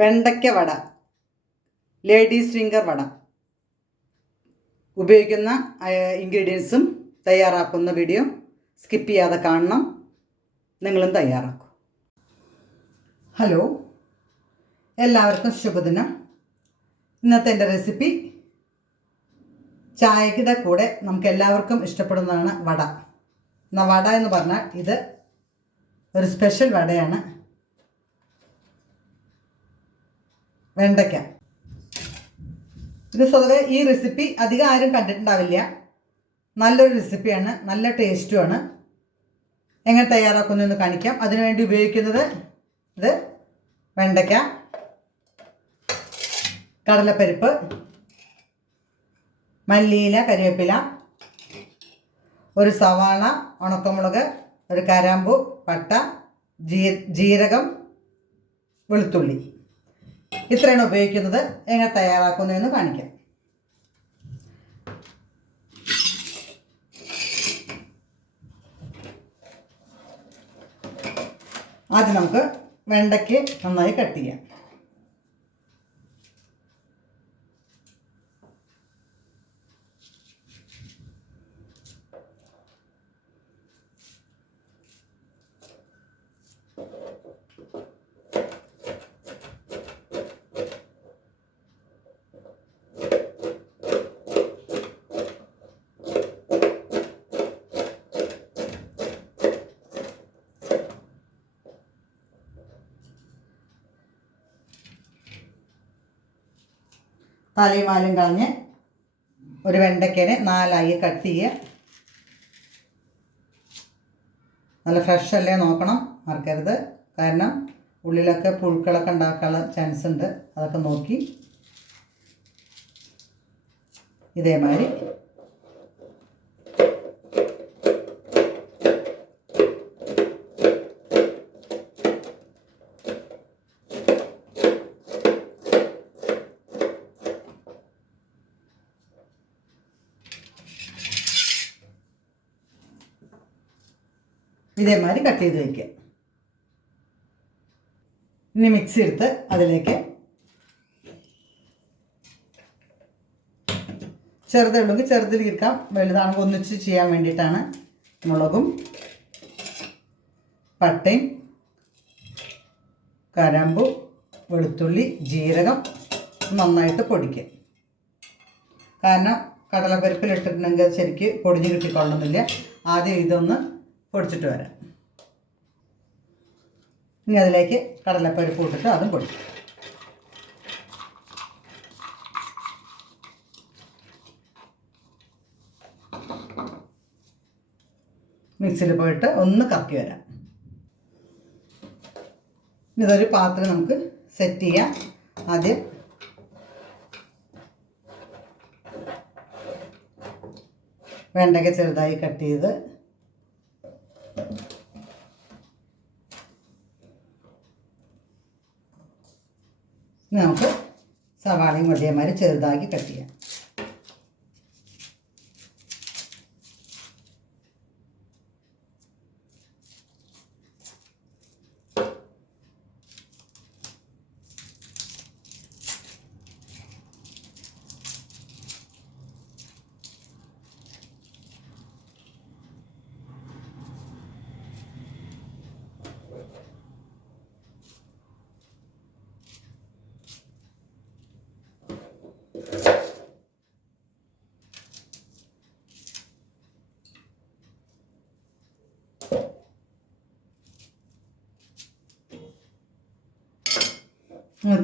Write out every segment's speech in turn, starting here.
വെണ്ടയ്ക്ക vada ladies finger വട. ഉപയോഗിക്കുന്ന ഇൻഗ്രീഡിയൻസും തയ്യാറാക്കുന്ന വീഡിയോ സ്കിപ്പ് ചെയ്യാതെ കാണണം. നിങ്ങളും തയ്യാറാക്കും. ഹലോ എല്ലാവർക്കും ശുഭദിനം. ഇന്നത്തെ എന്റെ റെസിപ്പി ചായയുടെ കൂടെ നമുക്ക് എല്ലാവർക്കും ഇഷ്ടപ്പെടുന്നതാണ് വട. എന്നാൽ വട എന്ന് പറഞ്ഞാൽ ഇത് ഒരു സ്പെഷ്യൽ വടയാണ്. വെണ്ടയ്ക്ക. ഇത് സ്വതവേ ഈ റെസിപ്പി അധികം ആരും കണ്ടിട്ടുണ്ടാവില്ല. നല്ലൊരു റെസിപ്പിയാണ് നല്ല ടേസ്റ്റുമാണ് എങ്ങനെ തയ്യാറാക്കുന്നു എന്ന് കാണിക്കാം. അതിനുവേണ്ടി ഉപയോഗിക്കുന്നത് ഇത് വെണ്ടയ്ക്ക കടലപ്പരിപ്പ് മല്ലിയില കരിവേപ്പില ഒരു സവാള ഉണക്കമുളക് ഒരു കരാമ്പു പട്ട ജീരകം വെളുത്തുള്ളി. ഇത്രയാണ് ഉപയോഗിക്കുന്നത്. എങ്ങനെ തയ്യാറാക്കുന്നതെന്ന് കാണിക്കാം. ആദ്യം നമുക്ക് വെണ്ടയ്ക്ക് നന്നായി കട്ട് ചെയ്യാം. തലയും മാലും കളഞ്ഞ് ഒരു വെണ്ടയ്ക്കനെ നാലായി കട്ട് ചെയ്യുക. നല്ല ഫ്രഷ് അല്ലേ നോക്കണം മറക്കരുത്. കാരണം ഉള്ളിലൊക്കെ പുഴുക്കളൊക്കെ ഉണ്ടാക്കാനുള്ള ചാൻസ് ഉണ്ട്. അതൊക്കെ നോക്കി. ഇതേമാതിരി. ഇതേമാതിരി കട്ട് ചെയ്ത് വയ്ക്കുക ഇനി മിക്സി എടുത്ത് അതിലേക്ക് ചെറുതുണ്ടെങ്കിൽ ചെറുതിൽ ഇരിക്കാം. വലുതാണെങ്കിൽ ഒന്നിച്ച് ചെയ്യാൻ വേണ്ടിയിട്ടാണ് മുളകും പട്ടയും കരമ്പു വെളുത്തുള്ളി ജീരകം നന്നായിട്ട് പൊടിക്കുക. കാരണം കടലപ്പരിപ്പിലിട്ടിട്ടുണ്ടെങ്കിൽ ശരിക്ക് പൊടിഞ്ഞ് കിട്ടിക്കൊള്ളണമെന്നില്ല ആദ്യം ഇതൊന്ന് പൊടിച്ചിട്ട് വരാം. ഇനി അതിലേക്ക് കടലപ്പരിപ്പ് ഇട്ടിട്ട് അതും പൊടിക്കും. മിക്സിയിൽ പോയിട്ട് ഒന്ന് കറക്കി വരാം. ഇതൊരു പാത്രം നമുക്ക് സെറ്റ് ചെയ്യാം. ആദ്യം വെണ്ടയ്ക്ക ചെറുതായി കട്ട് ചെയ്ത് നമുക്ക് സവാളയും വടിയന്മാർ ചെറുതാക്കി കട്ട് ചെയ്യാം.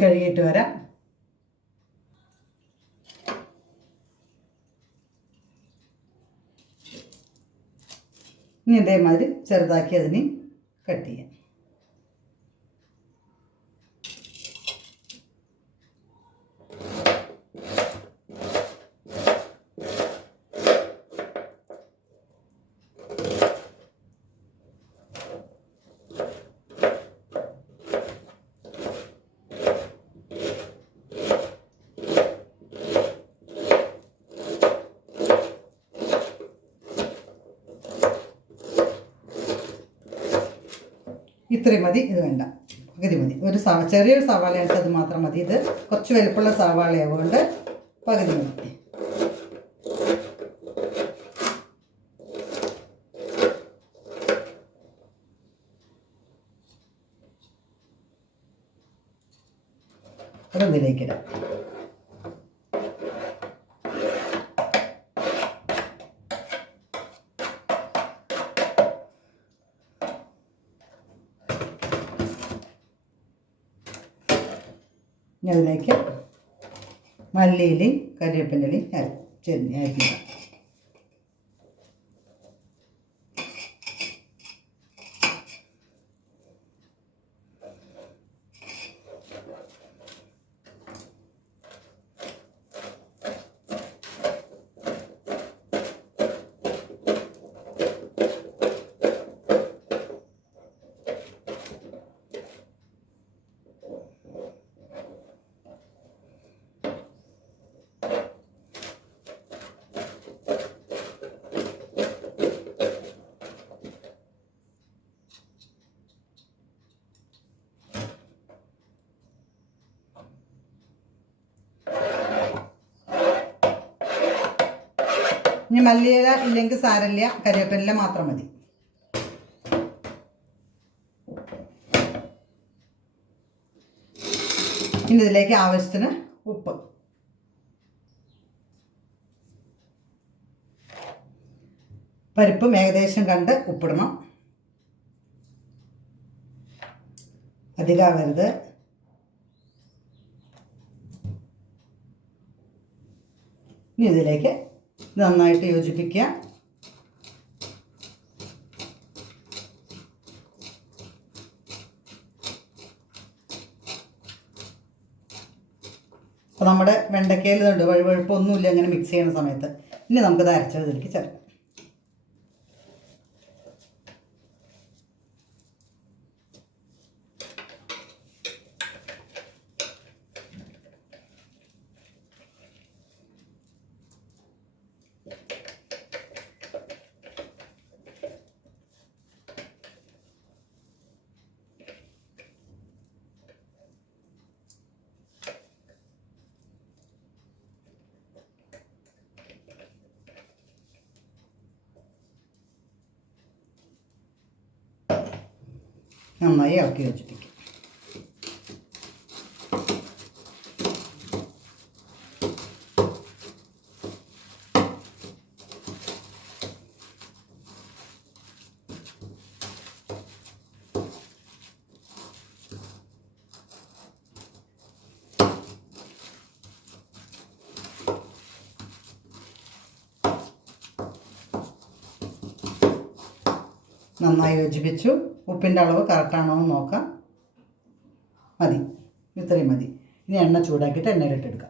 കഴുകിയിട്ട് വരാം. ഇനി ഇതേമാതിരി ചെറുതാക്കി അതിന് കട്ട് ചെയ്യാം. ഇത്രയും മതി ഇത് വേണ്ട. പകുതി മതി. ഒരു സവ ചെറിയൊരു സവാള ആയിട്ട് അത് മാത്രം മതി. ഇത് കുറച്ച് വലുപ്പമുള്ള സവാളയായതുകൊണ്ട് പകുതി മതി. അത് ഇതിലേക്കിടാം അതിലേക്ക് മല്ലിയിലയും കരിവേപ്പിന്റെ ഇലയും ചെരിഞ്ഞ് അരിഞ്ഞിടാം ഇനി മല്ലിയില ഇല്ലെങ്കിൽ സാരല്ല കരിവേപ്പില മാത്രം മതി. ഇനി ഇതിലേക്ക് ആവശ്യത്തിന് ഉപ്പ്. പരിപ്പും ഏകദേശം കണ്ട് ഉപ്പിടണം. അധികമാവരുത് ഇനി ഇതിലേക്ക് ഇത് നന്നായിട്ട് യോജിപ്പിക്കുക. അപ്പോൾ നമ്മുടെ വെണ്ടയ്ക്കയിൽ ഇതുണ്ട് വഴുവഴുപ്പൊന്നുമില്ല അങ്ങനെ മിക്സ് ചെയ്യുന്ന സമയത്ത്. ഇനി നമുക്കത് അരച്ചത് ഇതിലേക്ക് ചേർക്കാം. നന്നായി ഇളക്കി യോജിപ്പിക്കുക നന്നായി യോജിപ്പിച്ചു. ഉപ്പിന്റെ അളവ് കറക്റ്റാണോ എന്ന് നോക്കാം. മതി. ഇത്രയും മതി. ഇനി എണ്ണ ചൂടാക്കിയിട്ട് എണ്ണയിലിട്ടെടുക്കാം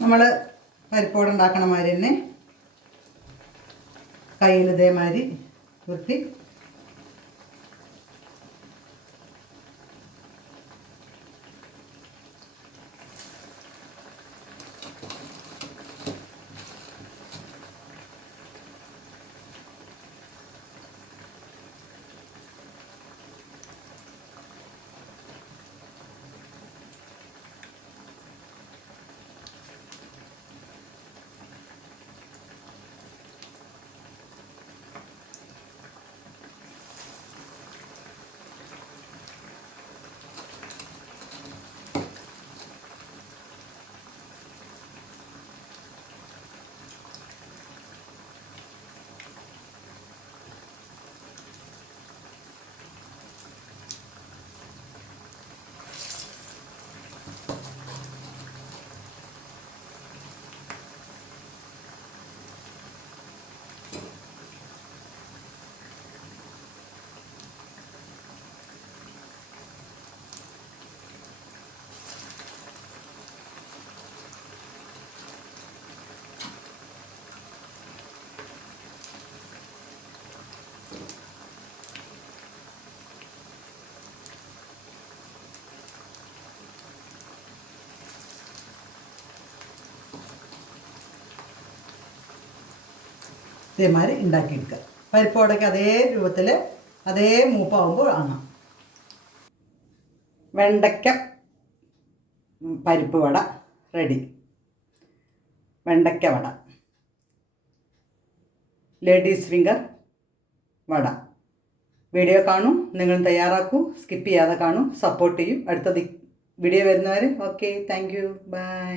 നമ്മൾ പരിപ്പോട് ഉണ്ടാക്കണ മാതിരി തന്നെ കയ്യിൽ ഇതേമാതിരി വൃത്തി ഇതേമാതിരി ഉണ്ടാക്കിയെടുക്കുക. പരിപ്പ് വടയ്ക്ക് അതേ രൂപത്തിൽ അതേ മൂപ്പാവുമ്പോൾ ആണാം. വെണ്ടയ്ക്ക പരിപ്പ് വട റെഡി വെണ്ടയ്ക്ക vada. Ladies finger vada. Video കാണും നിങ്ങൾ തയ്യാറാക്കൂ സ്കിപ്പ് ചെയ്യാതെ കാണൂ സപ്പോർട്ട് ചെയ്യും. അടുത്ത വീഡിയോ വരുന്നവർ ഓക്കെ താങ്ക് യു ബൈ